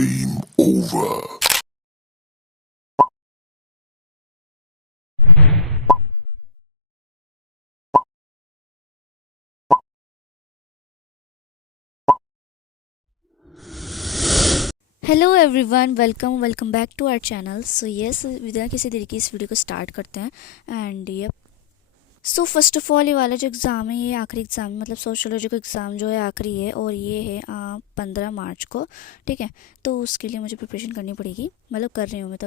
Game over. Hello everyone, welcome back to our channel. So yes, बिना किसी तरीके इस वीडियो को स्टार्ट करते हैं। एंड ये सो फर्स्ट ऑफ ऑल, ये वाला जो एग्ज़ाम है ये आखिरी एग्ज़ाम है, मतलब सोशियोलॉजी का एग्ज़ाम जो है आखिरी है, और ये है 15 मार्च को। ठीक है, तो उसके लिए मुझे प्रिपरेशन करनी पड़ेगी, मतलब कर रही हूँ मैं।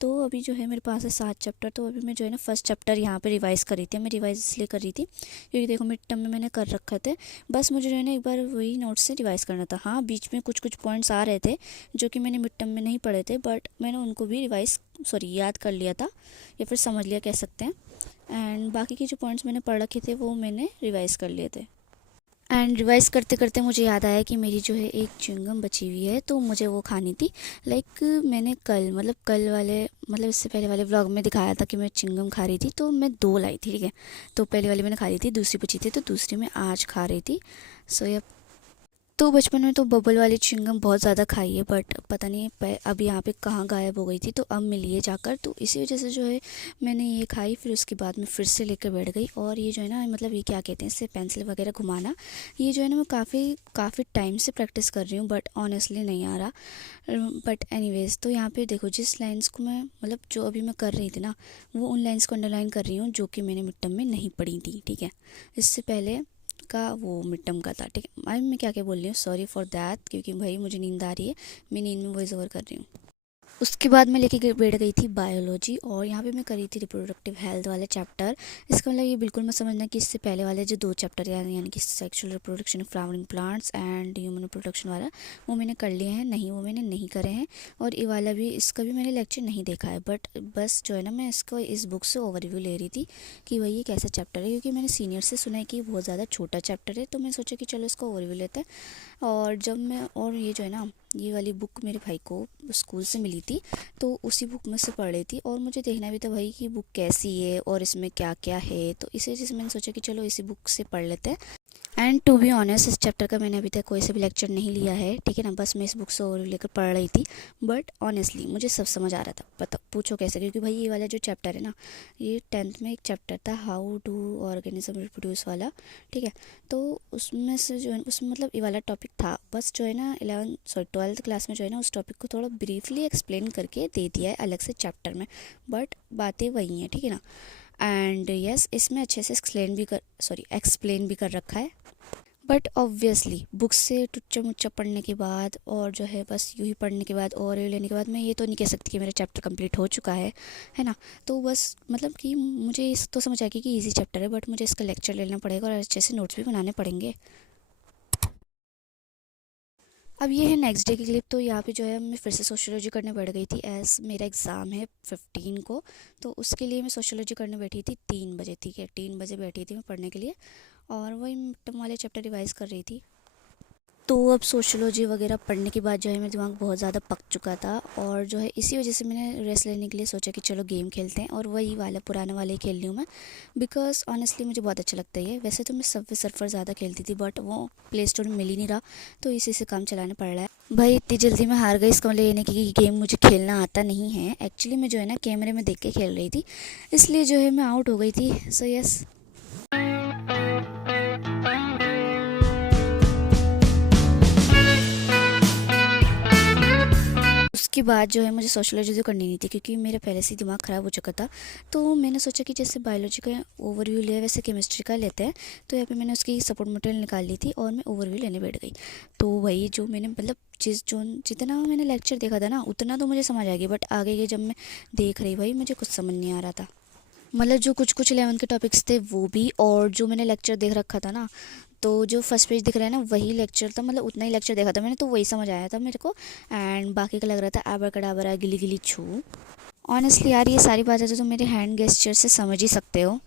तो अभी जो है मेरे पास है 7 चैप्टर। तो अभी मैं जो है ना फर्स्ट चैप्टर यहाँ पे रिवाइज़ कर रही थी। मैं रिवाइज़ इसलिए कर रही थी क्योंकि देखो मिड टर्म में मैंने कर रखा थे, बस मुझे जो है ना एक बार वही नोट्स से रिवाइज़ करना था। हाँ, बीच में कुछ कुछ पॉइंट्स आ रहे थे जो कि मैंने मिड टर्म में नहीं पढ़े थे, बट मैंने उनको भी याद कर लिया था, या फिर समझ लिया कह सकते हैं। एंड बाकी के जो पॉइंट्स मैंने पढ़ रखे थे वो मैंने रिवाइज़ कर लिए थे। एंड रिवाइज़ करते करते मुझे याद आया कि मेरी जो है एक च्युइंगम बची हुई है, तो मुझे वो खानी थी। मैंने कल वाले इससे पहले वाले व्लॉग में दिखाया था कि मैं च्युइंगम खा रही थी, तो मैं 2 लाई थी। ठीक है, तो पहले वाली मैंने खा ली थी, दूसरी बची थी, तो दूसरी मैं आज खा रही थी। सो ये तो बचपन में तो बबल वाली च्युइंगम बहुत ज़्यादा खाई है, बट पता नहीं अब यहाँ पे कहाँ गायब हो गई थी, तो अब मिली है जाकर। तो इसी वजह से जो है मैंने ये खाई, फिर उसके बाद मैं फिर से लेकर बैठ गई। और ये जो है ना, मतलब ये क्या कहते हैं इससे, पेंसिल वगैरह घुमाना, ये जो है ना मैं काफ़ी टाइम से प्रैक्टिस कर रही हूँ, बट ऑनेस्टली नहीं आ रहा। बट एनीवेज, तो यहाँ पे देखो, जिस लाइन्स को मैं जो अभी मैं कर रही थी ना, वो उन लाइन्स को अंडरलाइन कर रही हूँ जो कि मैंने मिड टर्म में नहीं पढ़ी थी। ठीक है, इससे पहले का वो मिड टर्म का था। ठीक है, मैं क्या क्या बोल रही हूँ, सॉरी फॉर दैट, क्योंकि भाई मुझे नींद आ रही है, मैं नींद में वॉइस ओवर कर रही हूँ। उसके बाद मैं बैठ गई थी बायोलॉजी, और यहाँ पे मैं करी थी रिप्रोडक्टिव हेल्थ वाले चैप्टर। इसका मतलब ये बिल्कुल मत समझना कि इससे पहले वाले जो 2 चैप्टर यानी कि sexual reproduction of flowering plants and human reproduction वाला, वो मैंने कर लिए हैं, नहीं वो मैंने नहीं करे हैं। और ये वाला भी, इसका भी मैंने लेक्चर नहीं देखा है, बट बस जो है ना मैं इसको इस बुक से ओवरव्यू ले रही थी कि भाई ये कैसा चैप्टर है, क्योंकि मैंने सीनियर से सुना है कि बहुत ज़्यादा छोटा चैप्टर है, तो मैं सोचा कि चलो इसको ओवरव्यू लेते हैं। और ये जो है ना, ये वाली बुक मेरे भाई को स्कूल से मिली थी, तो उसी बुक में से पढ़ रही थी, और मुझे देखना भी था भाई कि बुक कैसी है और इसमें क्या क्या है, तो इसी वजह से मैंने सोचा कि चलो इसी बुक से पढ़ लेते हैं। एंड टू बी ऑनेस्ट, इस चैप्टर का मैंने अभी तक कोई से भी लेक्चर नहीं लिया है। ठीक है ना, बस मैं इस बुक से ओवरव्यू लेकर पढ़ रही थी, बट ऑनेस्टली मुझे सब समझ आ रहा था। पता पूछो कैसे, क्योंकि भाई ये वाला जो चैप्टर है ना, ये 10th में एक चैप्टर था, हाउ डू ऑर्गेनिज्म रिप्रोड्यूस वाला। ठीक है, तो उसमें से जो है उसमें ये वाला टॉपिक था, बस जो है ना 12th क्लास में जो है ना उस टॉपिक को थोड़ा ब्रीफली एक्सप्लेन करके दे दिया है अलग से चैप्टर में, बट बातें वही हैं। ठीक है ना, एंड यस, इसमें अच्छे से एक्सप्लेन भी कर रखा है। बट ऑब्वियसली बुक्स से टुच्चा मुच्चा पढ़ने के बाद, और जो है बस यूँ ही पढ़ने के बाद और ये लेने के बाद, मैं ये तो नहीं कह सकती कि मेरा चैप्टर कंप्लीट हो चुका है ना। तो बस कि मुझे इस तो समझ आ गई कि इजी चैप्टर है, बट मुझे इसका लेक्चर लेना पड़ेगा और अच्छे से नोट्स भी बनाने पड़ेंगे। अब ये है नेक्स्ट डे की क्लिप। तो यहाँ पे जो है मैं फिर से सोशियोलॉजी करने बैठ गई थी, एज मेरा एग्ज़ाम है 15 को, तो उसके लिए मैं सोशियोलॉजी करने बैठी थी 3 बजे। ठीक है, 3 बजे बैठी थी मैं पढ़ने के लिए, और वही मिड टर्म वाले चैप्टर रिवाइज़ कर रही थी। तो अब सोशियोलॉजी वगैरह पढ़ने के बाद जो है मेरा दिमाग बहुत ज़्यादा पक चुका था, और जो है इसी वजह से मैंने रेस्ट लेने के लिए सोचा कि चलो गेम खेलते हैं, और वही वाला पुराना वाला ही खेल रही हूँ मैं, बिकॉज ऑनेस्टली मुझे बहुत अच्छा लगता है। वैसे तो मैं सबवे सर्फर ज़्यादा खेलती थी, बट वो प्ले स्टोर में मिल ही नहीं रहा, तो इसी से काम चलाना पड़ रहा है। भाई इतनी जल्दी मैं हार गई, इसका मतलब ये नहीं कि गेम मुझे खेलना आता नहीं है। एक्चुअली मैं जो है ना कैमरे में देख के खेल रही थी, इसलिए जो है मैं आउट हो गई थी। सो यस, उसके बाद जो है मुझे सोशियोलॉजी तो करनी नहीं थी, क्योंकि मेरा पहले से ही दिमाग ख़राब हो चुका था। तो मैंने सोचा कि जैसे बायोलॉजी का ओवरव्यू लिया वैसे केमिस्ट्री का लेते हैं, तो यहाँ पे मैंने उसकी सपोर्ट मटेरियल निकाल ली थी, और मैं ओवरव्यू लेने बैठ गई। तो वही जो मैंने जितना मैंने लेक्चर देखा था ना, उतना तो मुझे समझ आ गया, बट आगे के जब मैं देख रही भाई, मुझे कुछ समझ नहीं आ रहा था। जो कुछ कुछ 11th के टॉपिक्स थे वो भी, और जो मैंने लेक्चर देख रखा था ना, तो जो फर्स्ट पेज दिख रहा है ना वही लेक्चर था, उतना ही लेक्चर देखा था मैंने, तो वही समझ आया था मेरे को। एंड बाकी का लग रहा था आबराकडाबरा गिली गिली छू। ऑनेस्टली यार, ये सारी बातें तो तुम मेरे हैंड गेस्चर से समझ ही सकते हो।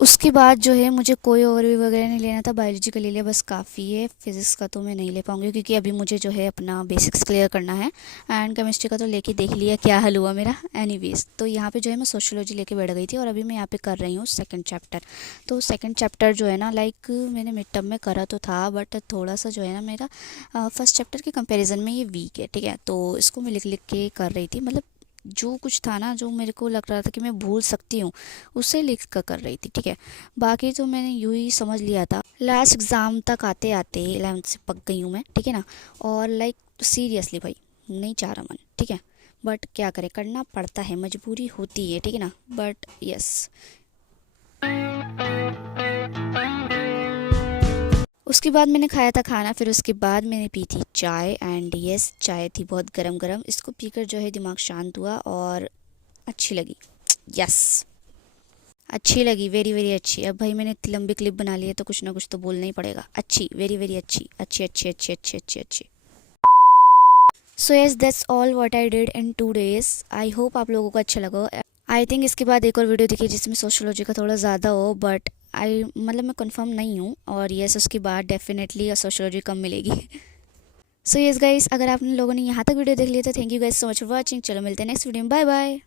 उसके बाद जो है मुझे कोई ओवरव्यू वगैरह नहीं लेना था, बायोलॉजी का ले लिया बस काफ़ी है। फिज़िक्स का तो मैं नहीं ले पाऊँगी क्योंकि अभी मुझे जो है अपना बेसिक्स क्लियर करना है। एंड केमिस्ट्री का तो लेके देख लिया क्या हल हुआ मेरा। एनीवेज तो यहाँ पे जो है मैं सोशियोलॉजी लेके बैठ गई थी और अभी मैं यहाँ पे कर रही हूँ सेकंड चैप्टर। तो सेकंड चैप्टर जो है ना, लाइक मैंने मिड टर्म में करा तो था बट थोड़ा सा जो है ना मेरा फर्स्ट चैप्टर के कंपेरिजन में ये वीक है, ठीक है। तो इसको मैं लिख लिख के कर रही थी, मतलब जो कुछ था ना जो मेरे को लग रहा था कि मैं भूल सकती हूँ उसे लिख कर रही थी, ठीक है। बाकी तो मैंने यूँ ही समझ लिया था। लास्ट एग्ज़ाम तक आते आते 11th से पक गई हूँ मैं, ठीक है ना। और लाइक सीरियसली भाई नहीं चाह रहा मन, ठीक है। बट क्या करें, करना पड़ता है, मजबूरी होती है, ठीक है ना। बट यस, उसके बाद मैंने खाया था खाना, फिर उसके बाद मैंने पी थी चाय। एंड यस, चाय थी बहुत गरम गरम। इसको पीकर जो है दिमाग शांत हुआ और अच्छी लगी। यस, अच्छी लगी, वेरी वेरी अच्छी। अब भाई मैंने इतनी लंबी क्लिप बना ली है तो कुछ ना कुछ तो बोलना ही पड़ेगा। अच्छी, वेरी वेरी अच्छी, अच्छी अच्छी अच्छी अच्छी अच्छी अच्छी। So yes, that's all what I did in 2 days। I hope आप लोगों को अच्छा लगा। आई थिंक इसके बाद एक और वीडियो दिखी जिसमें सोशोलॉजी का थोड़ा ज़्यादा हो, बट आई मतलब मैं कंफर्म नहीं हूँ। और यस, उसके बाद डेफिनेटली सोशोलॉजी कम मिलेगी। सो यस गाइस, अगर आप लोगों ने यहाँ तक वीडियो देख लिया तो thank you guys so much for watching. चलो मिलते हैं नेक्स्ट वीडियो में, बाय बाय।